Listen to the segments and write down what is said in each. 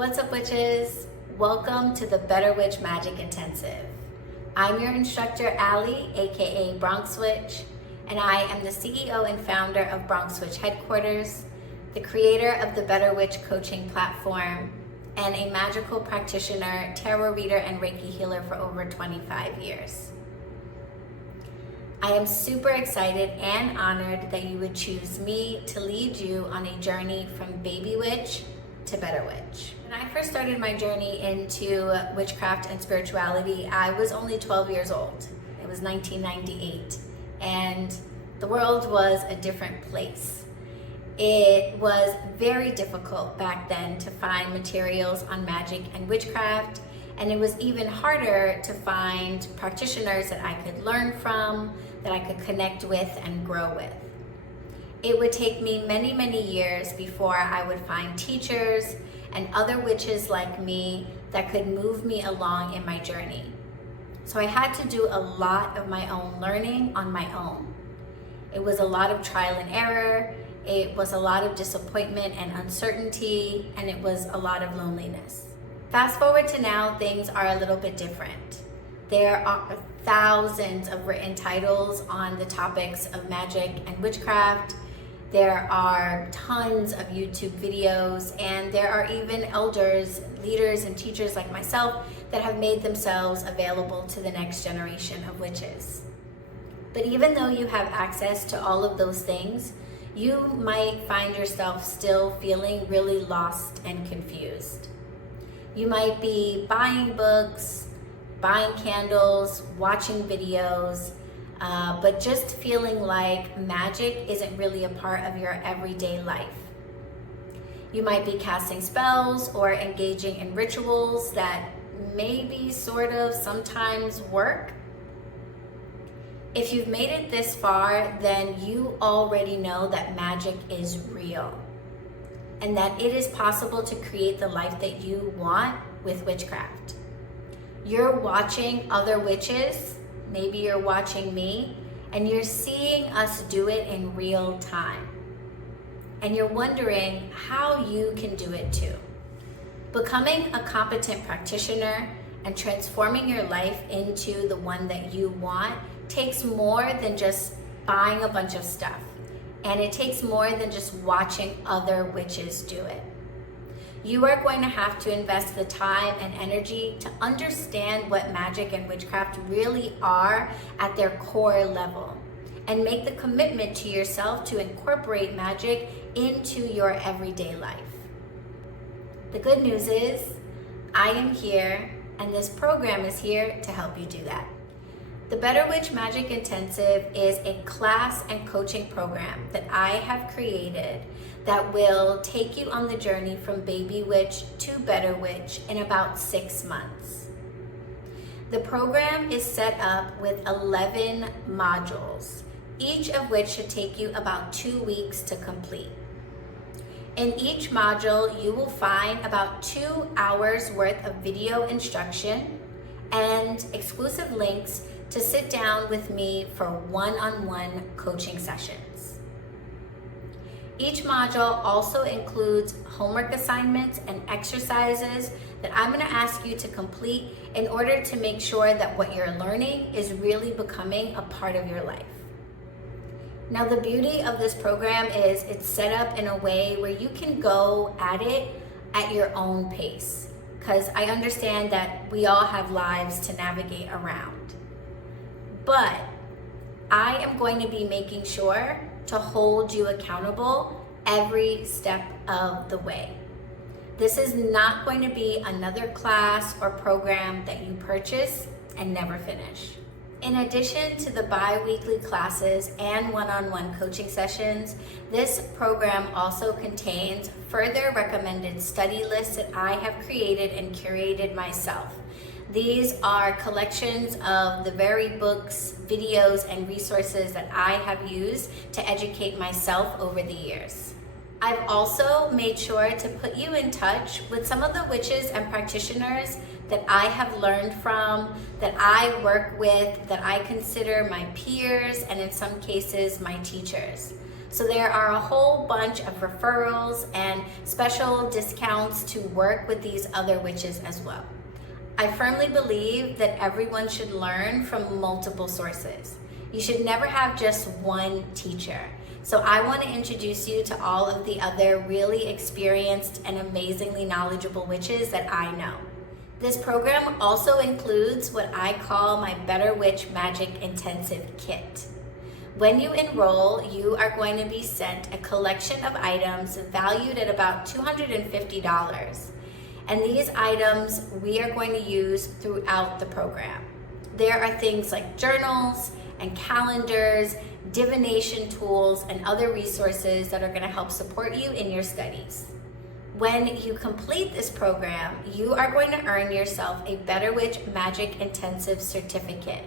What's up, witches? Welcome to the Better Witch Magic Intensive. I'm your instructor, Allie, aka Bronx Witch, and I am the CEO and founder of Bronx Witch Headquarters, the creator of the Better Witch coaching platform, and a magical practitioner, tarot reader, and Reiki healer for over 25 years. I am super excited and honored that you would choose me to lead you on a journey from baby witch to better witch. When I first started my journey into witchcraft and spirituality, I was only 12 years old. It was 1998, and the world was a different place. It was very difficult back then to find materials on magic and witchcraft, and it was even harder to find practitioners that I could learn from, that I could connect with and grow with. It would take me many, many years before I would find teachers and other witches like me that could move me along in my journey. So I had to do a lot of my own learning on my own. It was a lot of trial and error, it was a lot of disappointment and uncertainty, and it was a lot of loneliness. Fast forward to now, things are a little bit different. There are thousands of written titles on the topics of magic and witchcraft. There are tons of YouTube videos, and there are even elders, leaders, and teachers like myself that have made themselves available to the next generation of witches. But even though you have access to all of those things, you might find yourself still feeling really lost and confused. You might be buying books, buying candles, watching videos, but just feeling like magic isn't really a part of your everyday life. You might be casting spells or engaging in rituals that maybe sort of sometimes work. If you've made it this far, then you already know that magic is real and that it is possible to create the life that you want with witchcraft. You're watching other witches, maybe you're watching me, and you're seeing us do it in real time. And you're wondering how you can do it too. Becoming a competent practitioner and transforming your life into the one that you want takes more than just buying a bunch of stuff. And it takes more than just watching other witches do it. You are going to have to invest the time and energy to understand what magic and witchcraft really are at their core level, and make the commitment to yourself to incorporate magic into your everyday life. The good news is, I am here, and this program is here to help you do that. The Better Witch Magic Intensive is a class and coaching program that I have created that will take you on the journey from baby witch to better witch in about 6 months. The program is set up with 11 modules, each of which should take you about 2 weeks to complete. In each module, you will find about 2 hours worth of video instruction and exclusive links to sit down with me for one-on-one coaching sessions. Each module also includes homework assignments and exercises that I'm going to ask you to complete in order to make sure that what you're learning is really becoming a part of your life. Now, the beauty of this program is it's set up in a way where you can go at it at your own pace, because I understand that we all have lives to navigate around. But I am going to be making sure to hold you accountable every step of the way. This is not going to be another class or program that you purchase and never finish. In addition to the bi-weekly classes and one-on-one coaching sessions, this program also contains further recommended study lists that I have created and curated myself. These are collections of the very books, videos, and resources that I have used to educate myself over the years. I've also made sure to put you in touch with some of the witches and practitioners that I have learned from, that I work with, that I consider my peers, and in some cases, my teachers. So there are a whole bunch of referrals and special discounts to work with these other witches as well. I firmly believe that everyone should learn from multiple sources. You should never have just one teacher. So I want to introduce you to all of the other really experienced and amazingly knowledgeable witches that I know. This program also includes what I call my Better Witch Magic Intensive Kit. When you enroll, you are going to be sent a collection of items valued at about $250. And these items we are going to use throughout the program. There are things like journals and calendars, divination tools, and other resources that are going to help support you in your studies. When you complete this program, you are going to earn yourself a Better Witch Magic Intensive Certificate,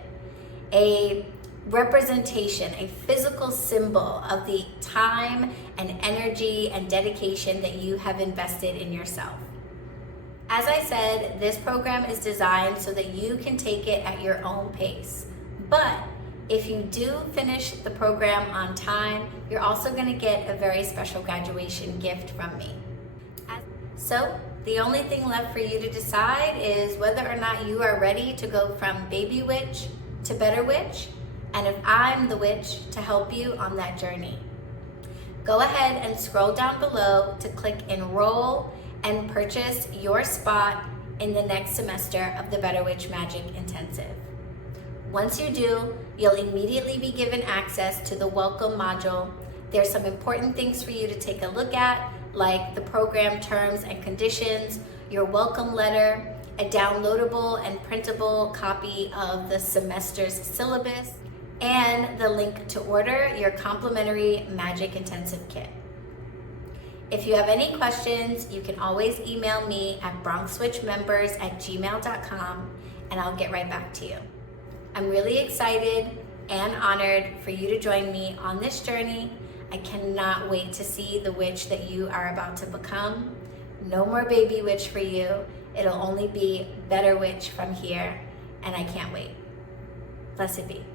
a representation, a physical symbol of the time and energy and dedication that you have invested in yourself. As I said, this program is designed so that you can take it at your own pace. But if you do finish the program on time, you're also going to get a very special graduation gift from me. So the only thing left for you to decide is whether or not you are ready to go from baby witch to better witch, and if I'm the witch to help you on that journey. Go ahead and scroll down below to click enroll and purchase your spot in the next semester of the Better Witch Magic Intensive. Once you do, you'll immediately be given access to the welcome module. There's some important things for you to take a look at, like the program terms and conditions, your welcome letter, a downloadable and printable copy of the semester's syllabus, and the link to order your complimentary Magic Intensive Kit. If you have any questions, you can always email me at bronxwitchmembers@gmail.com and I'll get right back to you. I'm really excited and honored for you to join me on this journey. I cannot wait to see the witch that you are about to become. No more baby witch for you. It'll only be better witch from here, and I can't wait. Blessed be.